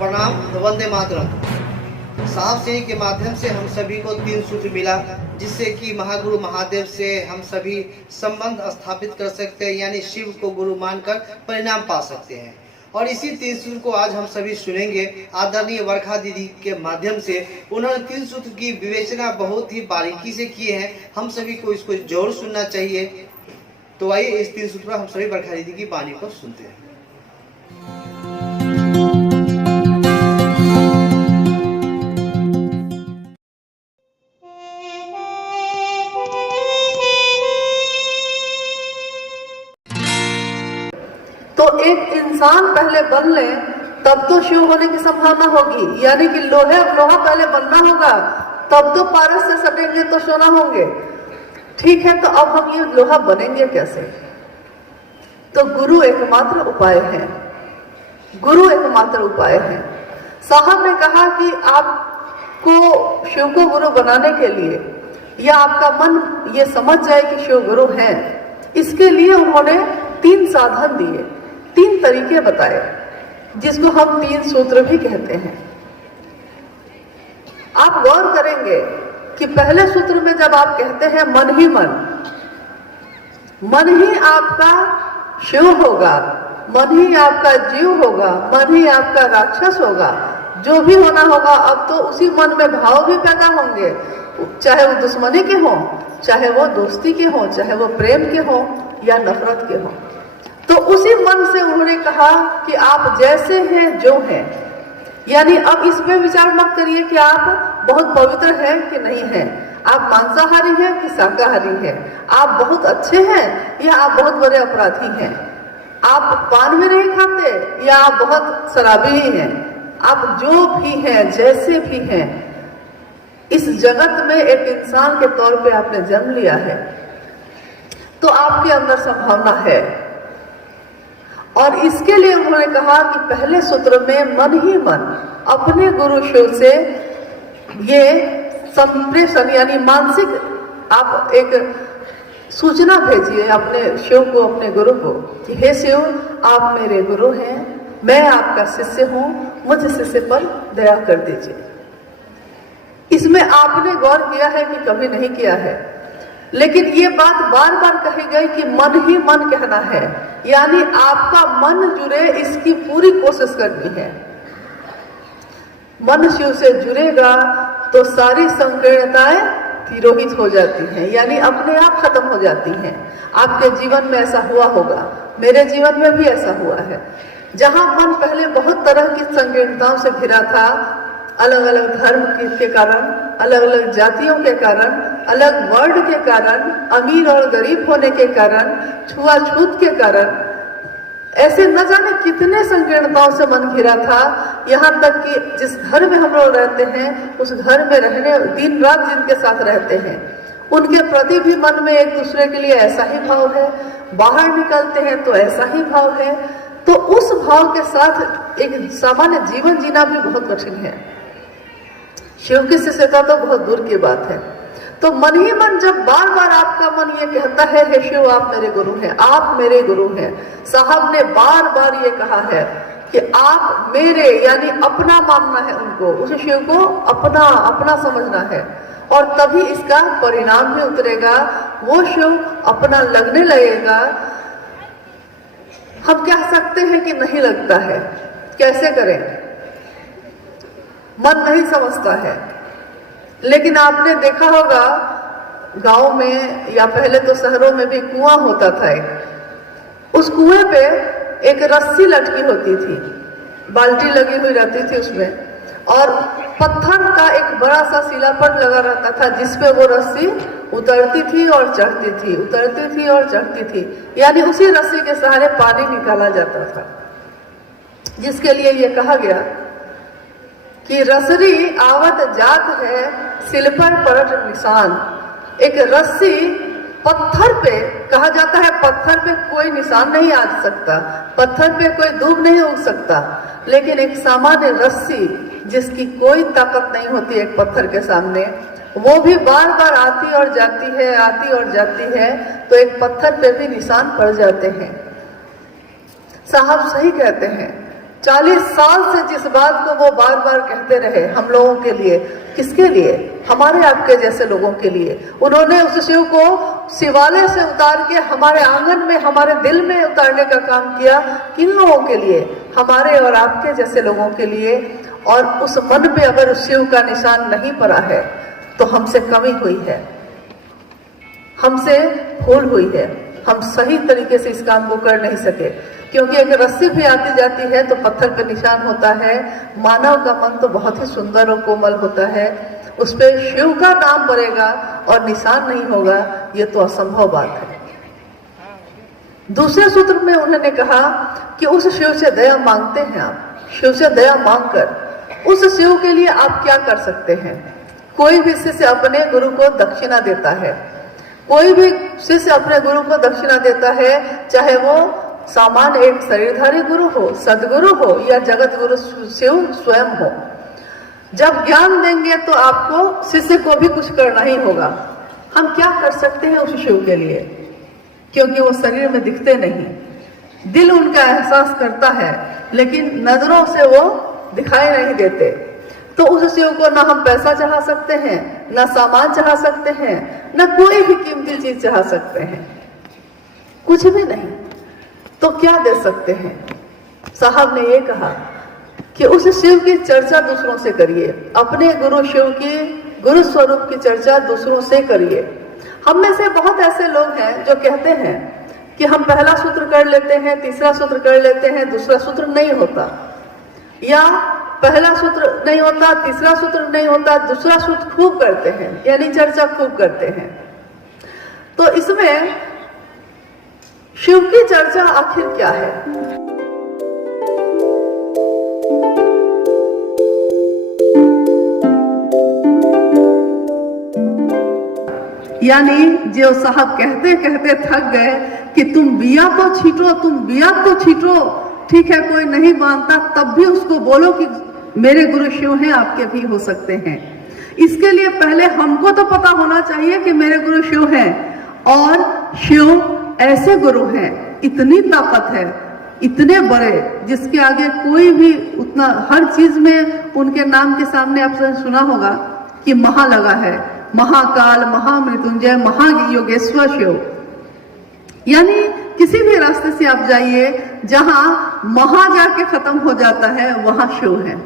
प्रणाम, वंदे मातरम। साफ सिंह के माध्यम से हम सभी को 3 सूत्र मिला, जिससे कि महागुरु महादेव से हम सभी संबंध स्थापित कर सकते हैं, यानी शिव को गुरु मानकर परिणाम पा सकते हैं। और इसी 3 सूत्र को आज हम सभी सुनेंगे आदरणीय वर्षा दीदी के माध्यम से। उन्होंने 3 सूत्र की विवेचना बहुत ही बारीकी से किए हैं, हम सभी को इसको जरूर सुनना चाहिए। तो आइए इस 3 सूत्र पर हम सभी वर्षा दीदी की वाणी को सुनते हैं। तो एक इंसान पहले बन ले तब तो शिव होने की संभावना होगी, यानी कि लोहा पहले बनना होगा, तब तो पारस से सटेंगे तो सोना होंगे। ठीक है, तो अब हम ये लोहा बनेंगे कैसे? तो गुरु एकमात्र उपाय है, गुरु एकमात्र उपाय है। साहब ने कहा कि आपको शिव को गुरु बनाने के लिए या आपका मन ये समझ जाए कि शिव गुरु हैं, इसके लिए उन्होंने 3 साधन दिए, 3 तरीके बताए, जिसको हम 3 सूत्र भी कहते हैं। आप गौर करेंगे कि पहले सूत्र में जब आप कहते हैं मन ही मन, मन ही आपका शिव होगा, मन ही आपका जीव होगा, मन ही आपका राक्षस होगा, जो भी होना होगा। अब तो उसी मन में भाव भी पैदा होंगे, चाहे वो दुश्मनी के हों, चाहे वो दोस्ती के हों, चाहे वो प्रेम के हों या नफरत के हों। तो उसी मन से उन्होंने कहा कि आप जैसे हैं जो हैं, यानी अब इसमें विचार मत करिए कि आप बहुत पवित्र हैं कि नहीं हैं, आप मांसाहारी हैं कि शाकाहारी हैं, आप बहुत अच्छे हैं या आप बहुत बड़े अपराधी हैं, आप पान भी नहीं खाते या आप बहुत शराबी ही हैं। आप जो भी हैं, जैसे भी हैं, इस जगत में एक इंसान के तौर पे आपने जन्म लिया है, तो आपके अंदर संभावना है। और इसके लिए उन्होंने कहा कि पहले सूत्र में मन ही मन अपने गुरु शिव से ये संप्रेषण, यानी मानसिक आप एक सूचना भेजिए अपने शिव को, अपने गुरु को, कि हे शिव, आप मेरे गुरु हैं, मैं आपका शिष्य हूं, मुझ शिष्य पर दया कर दीजिए। इसमें आपने गौर किया है कि कभी नहीं किया है, लेकिन ये बात बार बार कही गई कि मन ही मन कहना है, यानी आपका मन जुड़े, इसकी पूरी कोशिश करनी है। मन शिव से जुड़ेगा तो सारी संकीर्णताएं तिरोहित हो जाती हैं, यानी अपने आप खत्म हो जाती हैं। आपके जीवन में ऐसा हुआ होगा, मेरे जीवन में भी ऐसा हुआ है। जहां मन पहले बहुत तरह की संकीर्णताओं से घिरा था, अलग अलग धर्म के कारण, अलग अलग जातियों के कारण, अलग वर्ण के कारण, अमीर और गरीब होने के कारण, छुआछूत के कारण, ऐसे न जाने कितने संकीर्णताओं से मन घिरा था। यहाँ तक कि जिस घर में हम लोग रहते हैं, उस घर में रहने दिन रात जिनके साथ रहते हैं, उनके प्रति भी मन में एक दूसरे के लिए ऐसा ही भाव है, बाहर निकलते हैं तो ऐसा ही भाव है। तो उस भाव के साथ एक सामान्य जीवन जीना भी बहुत कठिन है। शिव की शिष्यता तो बहुत दूर की बात है। तो मन ही मन जब बार बार आपका मन ये कहता है, हे शिव, आप मेरे गुरु हैं, आप मेरे गुरु हैं। साहब ने बार बार ये कहा है कि आप मेरे, यानी अपना मानना है उनको, उस शिव को अपना अपना समझना है, और तभी इसका परिणाम भी उतरेगा, वो शिव अपना लगने लगेगा। हम कह सकते हैं कि नहीं लगता है, कैसे करें? मन नहीं समझता है। लेकिन आपने देखा होगा गांव में या पहले तो शहरों में भी कुआं होता था एक, उस कुएं पे एक रस्सी लटकी होती थी, बाल्टी लगी हुई रहती थी उसमें, और पत्थर का एक बड़ा सा शिलापट लगा रहता था, जिसपे वो रस्सी उतरती थी और चढ़ती थी, उतरती थी और चढ़ती थी, यानी उसी रस्सी के सहारे पानी निकाला जाता था। जिसके लिए ये कहा गया कि रसरी आवत जात है, सिल पर पड़त निशान। एक रस्सी पत्थर पे, कहा जाता है पत्थर पे कोई निशान नहीं आ सकता, पत्थर पे कोई दूब नहीं उग सकता, लेकिन एक सामान्य रस्सी जिसकी कोई ताकत नहीं होती एक पत्थर के सामने, वो भी बार बार आती और जाती है, आती और जाती है, तो एक पत्थर पे भी निशान पड़ जाते हैं। साहब सही कहते हैं 40 साल से जिस बात को वो बार बार कहते रहे हम लोगों के लिए, किसके लिए? हमारे आपके जैसे लोगों के लिए। उन्होंने उस शिव को शिवालय से उतार के हमारे आंगन में, हमारे दिल में उतारने का काम किया। किन लोगों के लिए? हमारे और आपके जैसे लोगों के लिए। और उस मन पे अगर उस शिव का निशान नहीं पड़ा है तो हमसे कमी हुई है, हमसे भूल हुई है, हम सही तरीके से इस काम को कर नहीं सके। क्योंकि अगर रस्सी भी आती जाती है तो पत्थर पर निशान होता है। मानव का मन तो बहुत ही सुंदर और कोमल होता है, उस पर शिव का नाम पड़ेगा और निशान नहीं होगा, ये तो असंभव बात है। दूसरे सूत्र में उन्होंने कहा कि उस शिव से दया मांगते हैं आप, शिव से दया मांगकर उस शिव के लिए आप क्या कर सकते हैं? कोई भी शिष्य अपने गुरु को दक्षिणा देता है, कोई भी शिष्य अपने गुरु को दक्षिणा देता है, चाहे वो सामान्य एक शरीरधारी गुरु हो, सदगुरु हो या जगत गुरु शिव स्वयं हो। जब ज्ञान देंगे तो आपको शिष्य को भी कुछ करना ही होगा। हम क्या कर सकते हैं उस शिव के लिए? क्योंकि वो शरीर में दिखते नहीं, दिल उनका एहसास करता है लेकिन नजरों से वो दिखाई नहीं देते। तो उस शिव को ना हम पैसा चढ़ा सकते हैं, ना सामान चढ़ा सकते हैं, ना कोई भी कीमती चीज चढ़ा सकते हैं, कुछ भी नहीं। तो क्या दे सकते हैं? साहब ने ये कहा कि उस शिव की चर्चा दूसरों से करिए, अपने गुरु शिव की गुरु स्वरूप की चर्चा दूसरों से करिए। हम में से बहुत ऐसे लोग हैं जो कहते हैं कि हम पहला सूत्र कर लेते हैं, तीसरा सूत्र कर लेते हैं, दूसरा सूत्र नहीं होता, या पहला सूत्र नहीं होता, तीसरा सूत्र नहीं होता, दूसरा सूत्र खूब करते हैं, यानी चर्चा खूब करते हैं। तो इसमें शिव की चर्चा आखिर क्या है? यानी जो साहब कहते कहते थक गए कि तुम बिया तो छीटो, तुम बिया तो छीटो, ठीक है कोई नहीं मानता तब भी उसको बोलो कि मेरे गुरु शिव हैं, आपके भी हो सकते हैं। इसके लिए पहले हमको तो पता होना चाहिए कि मेरे गुरु शिव हैं, और शिव ऐसे गुरु हैं, इतनी ताकत है, इतने बड़े, जिसके आगे कोई भी उतना, हर चीज में उनके नाम के सामने आपने सुना होगा कि महा लगा है, महाकाल, महामृत्युंजय, महायोगेश्वर शिव। यानी किसी भी रास्ते से आप जाइए, जहां महा जाके खत्म हो जाता है वहां शिव है।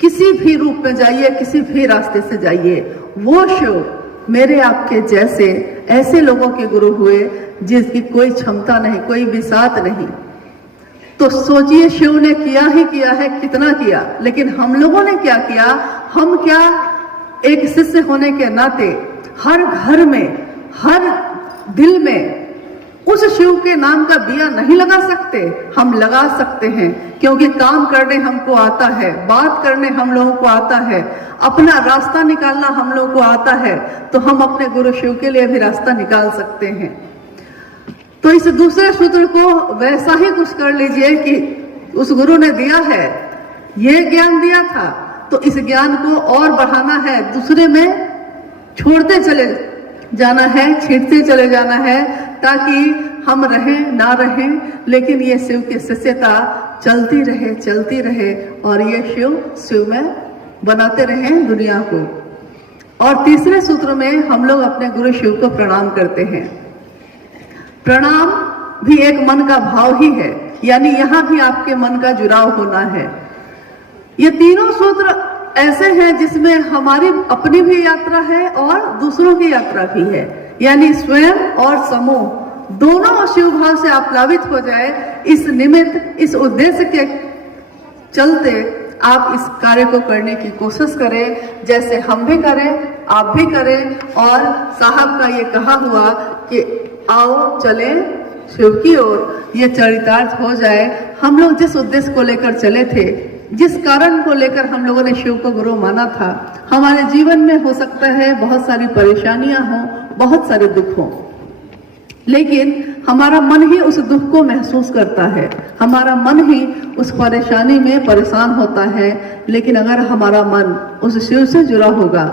किसी भी रूप में जाइए, किसी भी रास्ते से जाइए, वो शिव मेरे आपके जैसे ऐसे लोगों के गुरु हुए जिसकी कोई क्षमता नहीं, कोई विसात नहीं। तो सोचिए शिव ने किया ही किया है, कितना किया, लेकिन हम लोगों ने क्या किया? हम क्या एक शिष्य होने के नाते हर घर में, हर दिल में उस शिव के नाम का बिया नहीं लगा सकते? हम लगा सकते हैं, क्योंकि काम करने हमको आता है, बात करने हम लोगों को आता है, अपना रास्ता निकालना हम लोगों को आता है, तो हम अपने गुरु शिव के लिए भी रास्ता निकाल सकते हैं। तो इस दूसरे सूत्र को वैसा ही कुछ कर लीजिए कि उस गुरु ने दिया है, ये ज्ञान दिया था, तो इस ज्ञान को और बढ़ाना है, दूसरे में छोड़ते चले जाना है, छींटते चले जाना है, ताकि हम रहें ना रहें, लेकिन ये शिव की शिष्यता चलती रहे और ये शिव में बनाते रहें दुनिया को। और तीसरे सूत्र में हम लोग अपने गुरु शिव को प्रणाम करते हैं। प्रणाम भी एक मन का भाव ही है, यानी यहाँ भी आपके मन का जुड़ाव होना है। ये तीनों सूत्र ऐसे हैं जिसमें हमारी अपनी भी यात्रा है और दूसरों की यात्रा भी है, यानी स्वयं और समूह दोनों शिव भाव से आप प्लावित हो जाए। इस निमित्त, इस उद्देश्य के चलते आप इस कार्य को करने की कोशिश करें, जैसे हम भी करें, आप भी करें। और साहब का ये कहा हुआ कि आओ चले शिव की ओर, ये चरितार्थ हो जाए। हम लोग जिस उद्देश्य को लेकर चले थे, जिस कारण को लेकर हम लोगों ने शिव को गुरु माना था, हमारे जीवन में हो सकता है बहुत सारी परेशानियां हों, बहुत सारे दुख हों, लेकिन हमारा मन ही उस दुख को महसूस करता है, हमारा मन ही उस परेशानी में परेशान होता है। लेकिन अगर हमारा मन उस शिव से जुड़ा होगा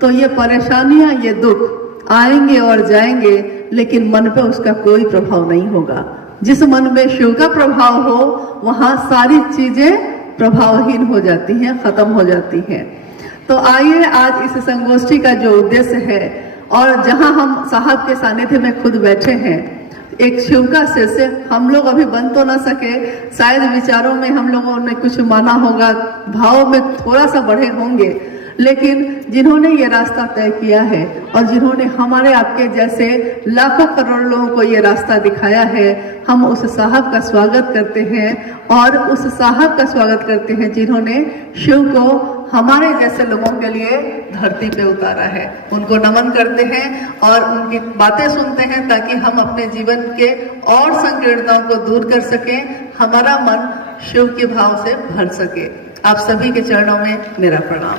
तो ये परेशानियां, ये दुख आएंगे और जाएंगे, लेकिन मन पे उसका कोई प्रभाव नहीं होगा। जिस मन में शिव का प्रभाव हो वहां सारी चीजें प्रभावहीन हो जाती हैं, खत्म हो जाती हैं। तो आइए आज इस संगोष्ठी का जो उद्देश्य है और जहां हम साहब के सानिध्य में खुद बैठे हैं, एक शिव का शिष्य हम लोग अभी बन तो ना सके, शायद विचारों में हम लोगों ने कुछ माना होगा, भाव में थोड़ा सा बढ़े होंगे, लेकिन जिन्होंने ये रास्ता तय किया है और जिन्होंने हमारे आपके जैसे लाखों करोड़ लोगों को ये रास्ता दिखाया है, हम उस साहब का स्वागत करते हैं और उस साहब का स्वागत करते हैं जिन्होंने शिव को हमारे जैसे लोगों के लिए धरती पे उतारा है। उनको नमन करते हैं और उनकी बातें सुनते हैं ताकि हम अपने जीवन के और संकीर्णताओं को दूर कर सकें, हमारा मन शिव के भाव से भर सके। आप सभी के चरणों में मेरा प्रणाम।